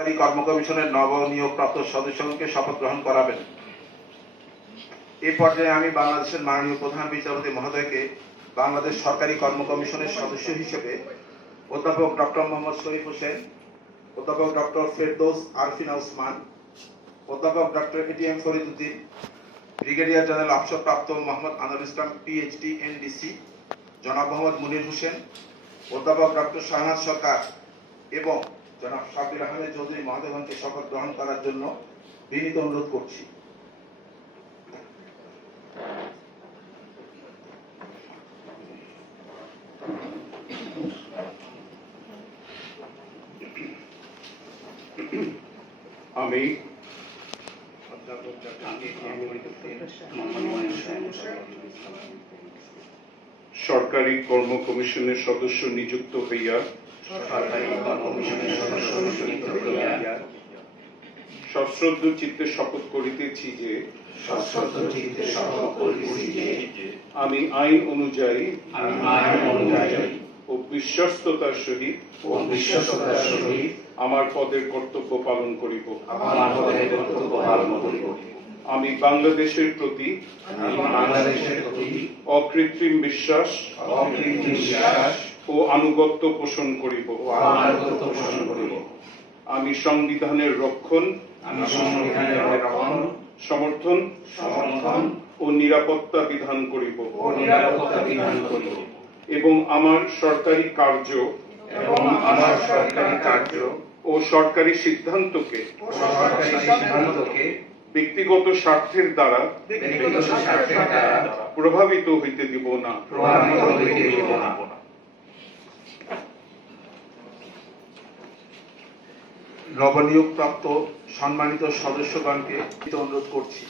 সরকারি কর্ম কমিশনের নবনিয়োগপ্রাপ্ত সদস্যকে শপথ গ্রহণ করাবেন। এই পর্যায়ে আমি বাংলাদেশের মাননীয় প্রধান বিচারপতি মহোদয়কে বাংলাদেশ সরকারি কর্ম কমিশনের সদস্য হিসেবে অধ্যাপক ডক্টর মোহাম্মদ শরীফ হোসেন, অধ্যাপক ডক্টর ফেরদৌস আরফিনা ওসমান, অধ্যাপক doctor ATM Farid Uddin, brigadier general অবসরপ্রাপ্ত মোহাম্মদ আনোয়ার ইসলাম পিএইচডি এনডিসি, জনাব মোহাম্মদ মুনির হোসেন, অধ্যাপক ডক্টর শাহনাজ সরকার এবং জনাব শাকির আহমেদ চৌধুরী মহোদয়গণকে শপথ গ্রহণ করার জন্য বিনীত অনুরোধ করছি। আমি সরকারি কর্ম কমিশনের সদস্য নিযুক্ত হইয়া সশ্রদ্ধ চিত্তে শপথ করিতেছি যে আমি আইন অনুযায়ী ও বিশ্বস্ততার সহিত আমার পদের কর্তব্য পালন করিব। আমি বাংলাদেশের প্রতি অকৃত্রিম বিশ্বাস ও আনুগত্য পোষণ করিব। আমি সংবিধানের রক্ষণ, সমর্থন ও নিরাপত্তা বিধান করিব এবং আমার সরকারি কার্য ও সরকারি সিদ্ধান্তকে ব্যক্তিগত স্বার্থের দ্বারা প্রভাবিত হইতে দিব না। নবনিয়োগপ্রাপ্ত সম্মানিত সদস্যগণকে অনুরোধ করছি।